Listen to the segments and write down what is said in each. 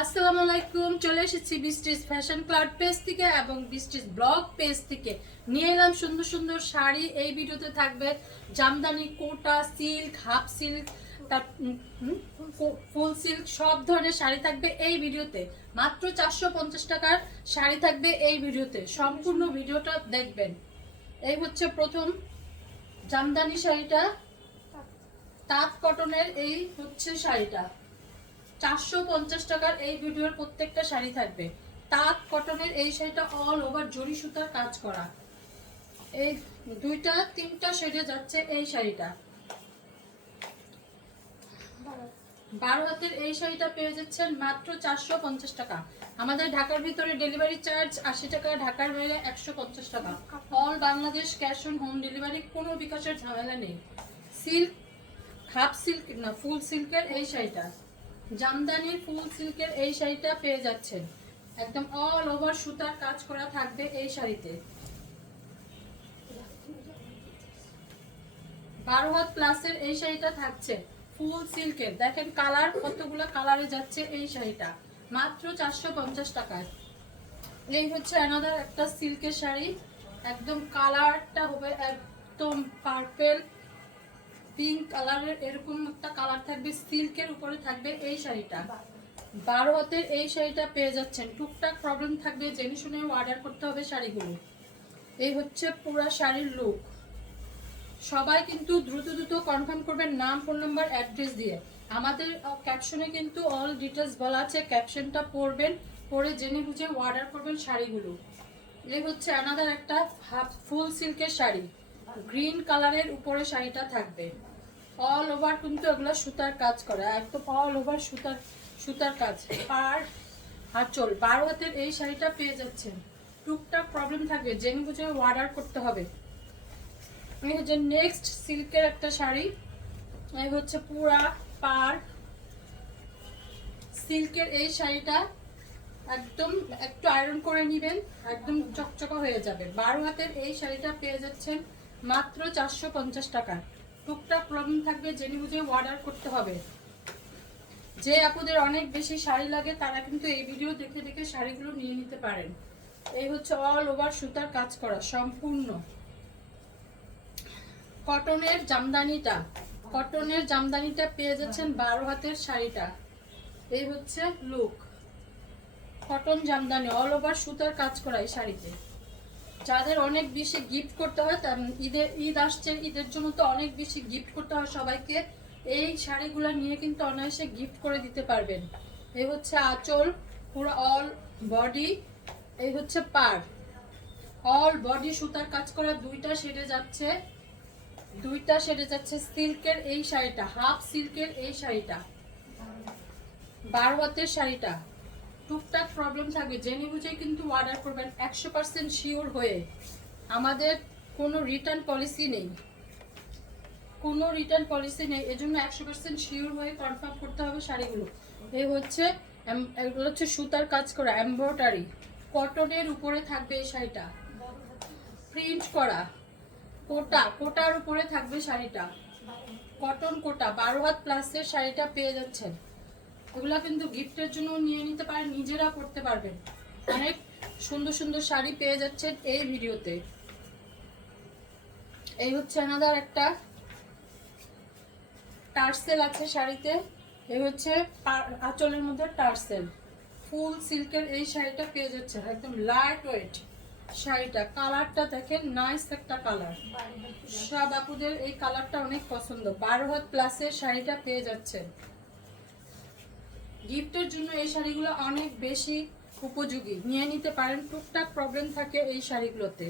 আসসালামু আলাইকুম, চলে এসেছি বৃষ্টিস ফ্যাশন ক্লাউড পেজ থেকে এবং বৃষ্টিস ব্লগ পেজ থেকে। নিয়ে এলাম সুন্দর সুন্দর শাড়ি। এই ভিডিওতে থাকবে jamdani, Kota silk half silk তার ফুল সিল্ক সব ধরনের শাড়ি থাকবে এই ভিডিওতে। মাত্র চারশো পঞ্চাশ টাকার শাড়ি থাকবে এই ভিডিওতে। সম্পূর্ণ ভিডিওটা দেখবেন। এই হচ্ছে প্রথম জামদানি শাড়িটা। তাঁত কটনের এই হচ্ছে শাড়িটা। চারশো পঞ্চাশ টাকার এই ভিডিওর প্রত্যেকটা শাড়ি থাকবে। তাঁত, কটনের এই শাড়িটা অল ওভার জরি সুতার কাজ করা। এই দুইটা, তিনটা শেডে যাচ্ছে এই শাড়িটা। বারো হাতের এই শাড়িটা পেয়ে যাচ্ছেন মাত্র চারশো পঞ্চাশ টাকা। আমাদের ঢাকার ভিতরে ডেলিভারি চার্জ আশি টাকা, ঢাকার বাইরে একশো পঞ্চাশ টাকা। All Bangladesh cash on home delivery কোনো বিকাশের ঝামেলা নেই। সিল্ক হাফ সিল্ক না ফুল সিল্কের এই শাড়িটা। জামদানির ফুল সিল্কের এই শাড়িটা পেয়ে যাচ্ছেন। একদম অল ওভার সুতার কাজ করা থাকবে এই শাড়িতে। বারো হাত প্লাসের এই শাড়িটা থাকছে ফুল সিল্কের। দেখেন কালার কতগুলো কালারে যাচ্ছে এই শাড়িটা। মাত্র চারশো পঞ্চাশ টাকায়। এই হচ্ছে অ্যানাদার একটা সিল্কের শাড়ি। একদম কালারটা হবে একদম পার্পেল পিঙ্ক কালারের এরকম একটা কালার থাকবে, সিল্কের উপরে থাকবে এই শাড়িটা। বারো এই শাড়িটা পেয়ে যাচ্ছেন। টুকটাক প্রবলেম থাকবে, জেনে শুনে অর্ডার করতে হবে শাড়িগুলো। এই হচ্ছে পুরা শাড়ির লুক সবাই কিন্তু দ্রুত দ্রুত কনফার্ম করবেন নাম ফোন নাম্বার অ্যাড্রেস দিয়ে। আমাদের ক্যাপশনে কিন্তু অল ডিটেলস বলা আছে ক্যাপশনটা পড়বেন পরে জেনে বুঝে অর্ডার করবেন শাড়িগুলো। এই হচ্ছে আনাদার একটা হাফ ফুল সিল্কের শাড়ি। গ্রিন কালারের উপরে শাড়িটা থাকবে। অল ওভার কিন্তু এগুলো সুতার কাজ করা। একদম অল ওভার সুতার সুতার কাজ। পার আঁচল বারো হাতের এই শাড়িটা পেয়ে যাচ্ছেন। টুকটাক প্রবলেম থাকবে। জেনে বুঝে অর্ডার করতে হবে। এই হচ্ছে নেক্সট সিল্কের একটা শাড়ি। এই হচ্ছে পুরা পার। সিল্কের এই শাড়িটা একদম একটু আয়রন করে নেবেন, একদম চকচকা হয়ে যাবে। বারো হাতের এই শাড়িটা পেয়ে যাচ্ছেন। মাত্র চারশো পঞ্চাশ টাকা। টুকটাক প্রবলেম থাকবে জেনে বুঝে অর্ডার করতে হবে। যে আপুদের অনেক বেশি শাড়ি লাগে, তারা কিন্তু এই ভিডিও দেখে দেখে শাড়িগুলো নিয়ে নিতে পারেন। এই হচ্ছে অল ওভার সুতার কাজ করা, সম্পূর্ণ। কটনের জামদানিটা কটনের জামদানিটা পেয়ে যাচ্ছেন বারো হাতের শাড়িটা। এই হচ্ছে look cotton jamdani all over সুতার কাজ করা এই শাড়িতে। যাদের অনেক বেশি গিফট করতে হয় ঈদের ঈদ আসছে, ঈদের জন্য তো অনেক বেশি গিফট করতে হয় সবাইকে। এই শাড়িগুলো নিয়ে কিন্তু অনায়াসে গিফট করে দিতে পারবেন। এই হচ্ছে আঁচল, পুরো অল বডি এই হচ্ছে পার। অল বডি সুতার কাজ করা দুইটা শেডে যাচ্ছে, দুইটা শেডে যাচ্ছে সিল্কের এই শাড়িটা হাফ সিল্কের এই শাড়িটা, বারো শাড়িটা। টুকটাক প্রবলেম থাকবে। জেনে বুঝে কিন্তু অর্ডার করবেন একশো পার্সেন্ট শিওর হয়ে। আমাদের কোনো রিটার্ন পলিসি নেই। কোনো রিটার্ন পলিসি নেই। এজন্য একশো পার্সেন্ট শিওর হয়ে কনফার্ম করতে হবে শাড়িগুলো। এই হচ্ছে এগুলো হচ্ছে সুতার কাজ করা এমব্রয়ডারি কটনের উপরে থাকবে এই শাড়িটা। প্রিন্ট করা। কোটা, কোটার উপরে থাকবে শাড়িটা। কটন কোটা। বারো হাত প্লাসের শাড়িটা পেয়ে যাচ্ছেন। এগুলা কিন্তু গিফটের জন্য নিয়ে নিতে পারেন নিজেরা পরতে পারবেন অনেক সুন্দর সুন্দর শাড়ি পেয়ে যাচ্ছেন এই ভিডিওতে। এই হচ্ছে আমাদের একটা টার্সেল আছে শাড়িতে। এই হচ্ছে আঁচলের মধ্যে টার্সেল। ফুল সিল্কের এই শাড়িটা পেয়ে যাচ্ছে, একদম লাইট ওয়েট শাড়িটা। কালারটা দেখেন নাইস একটা কালার। সব আপুদের এই কালারটা অনেক পছন্দ। বারো হাত প্লাসের শাড়িটা পেয়ে যাচ্ছেন গিফটের জন্য এই শাড়িগুলো অনেক বেশি উপযোগী। নিয়ে নিতে পারেন, টুকটাক প্রবলেম থাকে এই শাড়িগুলোতে।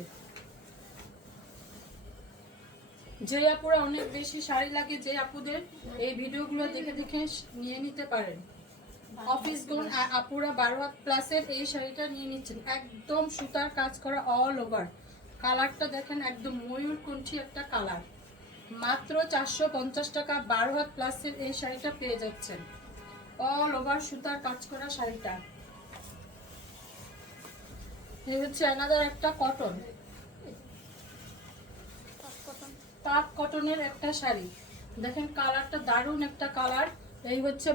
যে আপুরা অনেক বেশি শাড়ি লাগে যে আপুদের এই ভিডিওগুলো দেখে দেখে নিয়ে নিতে পারেন। অফিস গুন আপুরা বারো প্লাসের এই শাড়িটা নিয়ে নিচ্ছেন। একদম সুতার কাজ করা অল ওভার কালারটা দেখেন একদম ময়ূরকণ্ঠী একটা কালার। মাত্র চারশো পঞ্চাশ টাকা বারো হাত প্লাসের এই শাড়িটা পেয়ে যাচ্ছেন। অল ওভার সুতার কাজ করা শাড়িটা। এই হচ্ছে অ্যানাদার একটা কটন পাট কটনের একটা শাড়ি। দেখেন কালারটা দারুণ একটা কালার এই হচ্ছে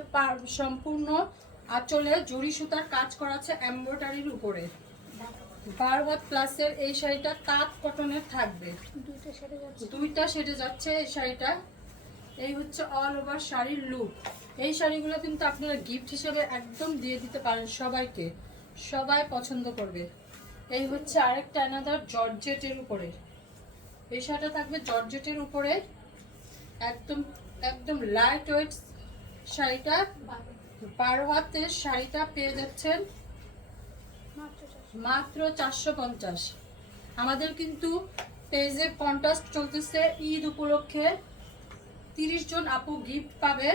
সম্পূর্ণ আঁচলে জড়ি সুতার কাজ করা আছে এমব্রয়ডারির উপরে। বারো হাত প্লাসের এই শাড়িটা তাঁত কটনের থাকবে। দুইটা সেটে যাচ্ছে। এই শাড়িটা। এই হচ্ছে অল ওভার শাড়ির লুক এই শাড়িগুলো কিন্তু আপনারা গিফট হিসেবে একদম দিয়ে দিতে পারেন সবাইকে। সবাই পছন্দ করবে। এই হচ্ছে আরেকটা অ্যানাদার জর্জেটের উপরে। এই শাড়িটা থাকবে জর্জেটের উপরে। একদম একদম লাইট ওয়েট শাড়িটা। বারো হাতের শাড়িটা পেয়ে যাচ্ছেন। মাত্র চারশো পঞ্চাশ। আমাদের কিন্তু পেজে কন্টাস্ট চলতেছে ঈদ উপলক্ষে। তিরিশ জন আপু গিফট পাবে।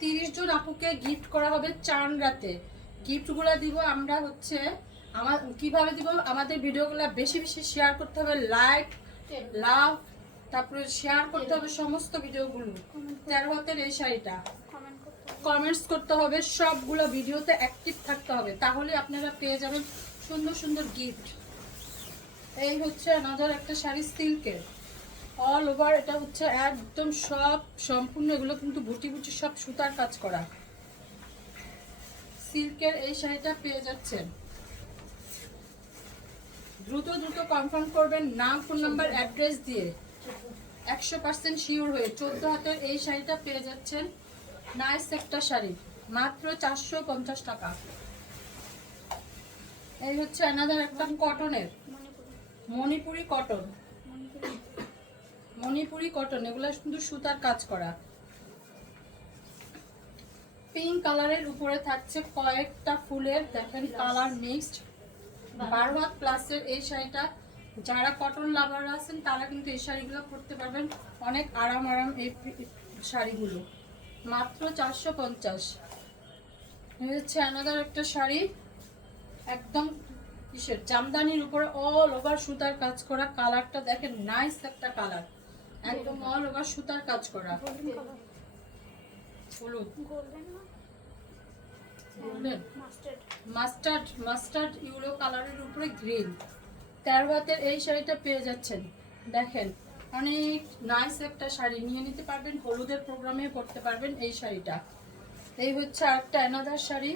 তিরিশ জন আপুকে গিফট করা হবে চান রাতে। গিফটগুলো দিব আমরা হচ্ছে আমার কীভাবে দিব? আমাদের ভিডিওগুলো বেশি বেশি শেয়ার করতে হবে লাইক লাভ তারপরে শেয়ার করতে হবে সমস্ত ভিডিওগুলো তেরো হাতের এই শাড়িটা। কমেন্টস করতে হবে, সবগুলো ভিডিওতে অ্যাক্টিভ থাকতে হবে। তাহলে আপনারা পেয়ে যাবেন সুন্দর সুন্দর গিফট এই হচ্ছে আনাদার একটা শাড়ি সিল্কের অল ওভার, এটা হচ্ছে একদম সব সম্পূর্ণ, এগুলো কিন্তু বুটি বুটি সব সুতার কাজ করা। সিল্কের এই শাড়িটা পেয়ে যাচ্ছেন। দ্রুত দ্রুত কনফার্ম করবেন নাম ফোন নাম্বার অ্যাড্রেস দিয়ে। একশো পার্সেন্ট শিওর হয়ে চোদ্দ হাতের এই শাড়িটা পেয়ে যাচ্ছেন নাইস একটা শাড়ি, মাত্র চারশো পঞ্চাশ টাকা। এই হচ্ছে অ্যানাদার একটা কটনের মণিপুরি। কটন মণিপুরি কটন এগুলো কিন্তু সুতার কাজ করা। পিঙ্ক কালারের উপরে থাকছে কয়েকটা ফুলের দেখেন কালার মিক্সড বারো হাত প্লাসের এই শাড়িটা যারা কটন লাভার আছেন তারা কিন্তু এই শাড়িগুলো পরতে পারবেন। অনেক আরাম আরাম এই শাড়িগুলো। মাত্র চারশো পঞ্চাশ। হচ্ছে অ্যানাদার একটা শাড়ি। একদম কিসের? জামদানির উপরে অল ওভার সুতার কাজ করা। কালারটা দেখেন নাইস একটা কালার একদম অল ওভার সুতার কাজ করা। হলুদ। গোল্ডেন মাস্টার্ড মাস্টার্ড ইউরো কালারের উপরে গ্রিন তেরো হাতের এই শাড়িটা পেয়ে যাচ্ছেন। দেখেন অনেক নাইস একটা শাড়ি। নিয়ে নিতে পারবেন হলুদের প্রোগ্রামে পরতে পারবেন এই শাড়িটা। এই হচ্ছে আরেকটা অ্যানাদার শাড়ি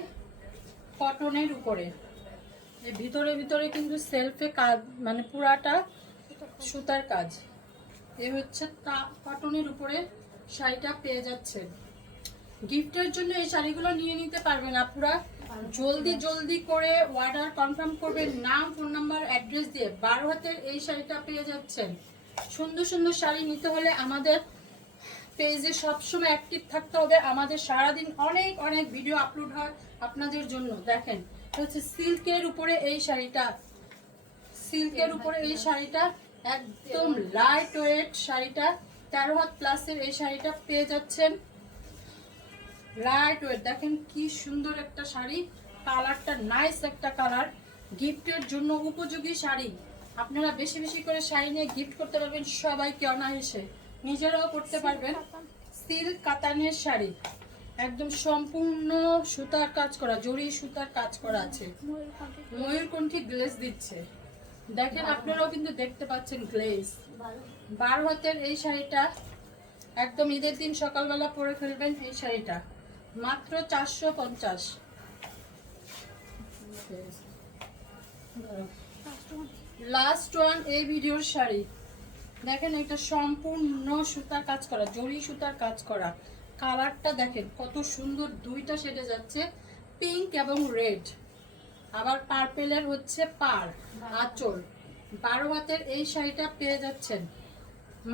কটনের উপরে। ভিতরে ভিতরে কিন্তু সেলফে কাজ মানে পুরাটা সুতার কাজ। এই হচ্ছে কটনের উপরে শাড়িটা পেয়ে যাচ্ছেন গিফটের জন্য এই শাড়িগুলো নিয়ে নিতে পারবেন আপনারা জলদি জলদি করে অর্ডার কনফার্ম করবেন নাম ফোন নাম্বার অ্যাড্রেস দিয়ে বারো হাতের এই শাড়িটা পেয়ে যাচ্ছেন। সুন্দর সুন্দর শাড়ি নিতে হলে আমাদের পেজে সবসময় অ্যাক্টিভ থাকতে হবে। আমাদের সারাদিন অনেক অনেক ভিডিও আপলোড হয় আপনাদের জন্য। দেখেন হচ্ছে সিল্কের উপরে এই শাড়িটা। সিল্কের উপরে এই শাড়িটা একদম লাইট ওয়েট শাড়িটা তেরো হাত প্লাসের এই শাড়িটা পেয়ে যাচ্ছেন। লাইট ওয়েট দেখেন কি সুন্দর একটা শাড়ি। কালারটা নাইস একটা কালার। গিফটের জন্য উপযোগী শাড়ি। আপনারা বেশি বেশি করে শাড়ি নিয়ে গিফট করতে পারবেন সবাইকে অনায়াসে। নিজেরাও করতে পারবেন। সিল্ক কাতানের শাড়ি। একদম সম্পূর্ণ সুতার কাজ করা জড়ি সুতার কাজ করা আছে। ময়ূরকণ্ঠী। গ্লেজ দিচ্ছে। দেখেন আপনারাও কিন্তু দেখতে পাচ্ছেন গ্লেজ বারো হাতের এই শাড়িটা একদম ঈদের দিন সকালবেলা পরে ফেলবেন এই শাড়িটা। মাত্র চারশো পঞ্চাশ। লাস্ট ওয়ান এই ভিডিওর শাড়ি। দেখেন এটা সম্পূর্ণ সুতার কাজ করা, জরি সুতার কাজ করা। কালারটা দেখেন কত সুন্দর, দুইটা সেটে যাচ্ছে। পিঙ্ক এবং রেড আবার পার্পেলের হচ্ছে পার, আঁচল। বারো হাতের এই শাড়িটা পেয়ে যাচ্ছেন।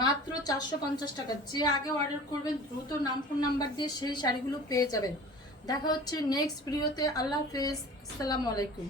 মাত্র চারশো পঞ্চাশ টাকা। যে আগে অর্ডার করবেন, দ্রুত নাম ফোন নাম্বার দিয়ে সেই শাড়িগুলো পেয়ে যাবেন। দেখা হচ্ছে নেক্সট ভিডিওতে আল্লাহ হাফেজ। আসসালামু আলাইকুম।